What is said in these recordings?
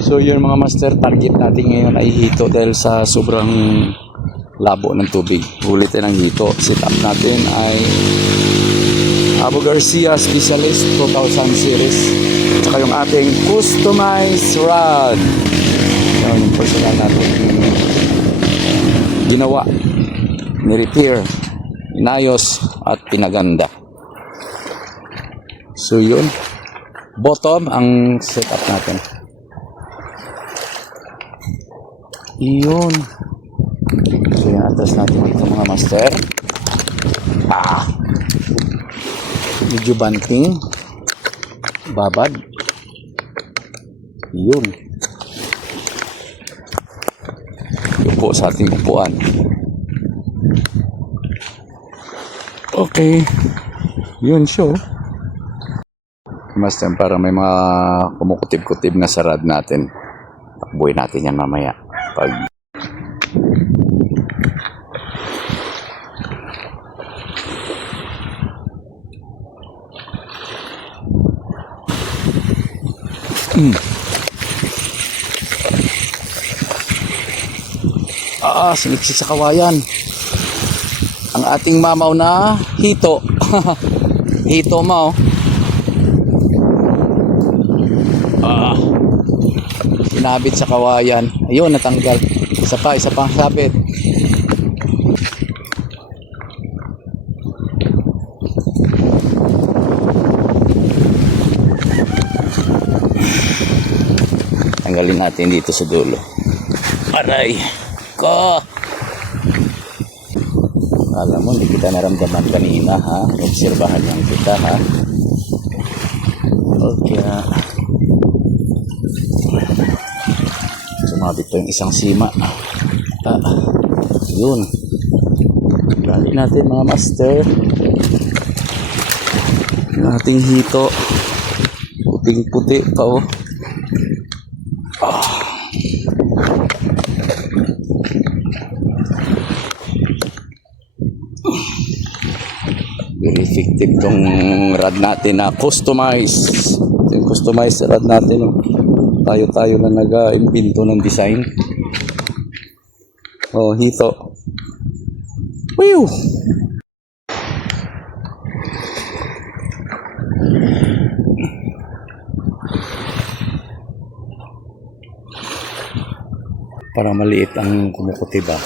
So yun mga master, target natin ngayon ay hito dahil sa sobrang labo ng tubig. Ulitin ang hito. Set up natin ay Abu Garcia Specialist 2000 series. Saka yung ating customized rod. Yan yung personal natin ginawa, ni-repair, inayos at pinaganda. So yun, bottom ang setup natin. Iyon. So yan, atras natin dito mga master. Medyo banting. Babad. Iyon. Upo sa ating upuan. Okay. Yun show. Master, para may mga kumukutib-kutib na sarad natin. Takbuhin natin yan mamaya. Pag siniksik sa kawayan ang ating mamaw na hito. Hito mo. Sinabit sa kawayan. Ayun, natanggal. Isa pa sabit. Tanggalin natin dito sa dulo. Aray ko. Alam mo, hindi kita naramdaman kanina, ha? Obserbahan lang kita, ha? Okay. Sumabit pa yung isang sima. Yun. Gali natin mga master. Yung ating hito. Puting-puti pa, oh. Very effective tong rod natin na customized. Yung customized rod natin, oh. Tayo na nag-imbento ng design. Oh, hito. Whew! Parang maliit ang kumukuti ba?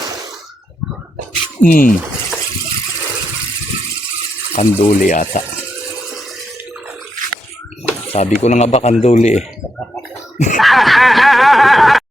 Kanduli ata. Sabi ko na nga ba kanduli eh.